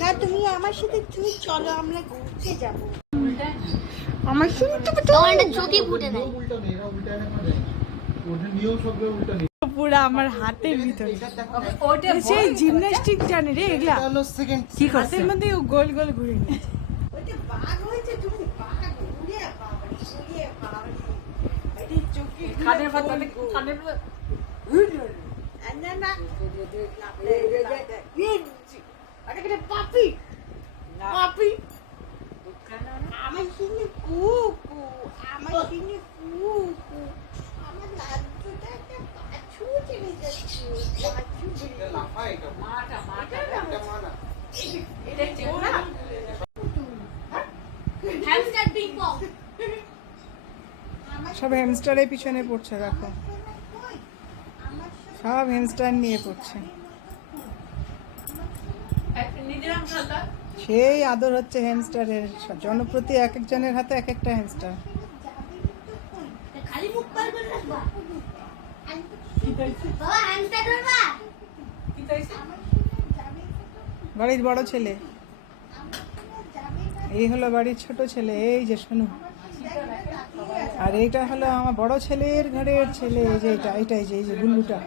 না তুমি আমার সাথে তুমি চলো আমরা ঘুরতে যাবো। আমার সাথে চোখে ফুটে দেয় পুরো আমার হাতের ভিতরে সেই জিমন্যাস্টিক জানে রে এগুলা কি করছে এর মধ্যে গোল গোল ঘুরে নিচ্ছে। ওইটা বাঘ হয়েছে তুমি বাঘ ঘুরে বাবারে ঘুরে বাবারে এই চোখে কানের ফাটালে কানের না না আরে কেটে পাপি পাপি আমার সিনে কুকু আমার সিনে কুকু আমার লাড্ডুটা একটা পাছু চলে যাচ্ছে পাছু চলে লাফা এটা মাটা মাটা এটা মানা এটা চেনা হ্যামস্টার পিং পং সব হ্যামস্টারের পিছনে পড়ছে দেখো সব হ্যামস্টার নিয়ে পড়ছে সেই আদর হচ্ছে হ্যামস্টারের জনপ্রতি এক একজনের হাতে এক একটা হ্যামস্টার খালি মুখ বার করে রাখবা বাবা হ্যামস্টার ধরবা কি কইছে বাড়ির বড় ছেলে এই হলো বাড়ির ছোট ছেলে এই যে শোনো আর এইটা হলো আমার বড় ছেলের ঘরের ছেলে এই যে এটা এই যে গুল্লুটা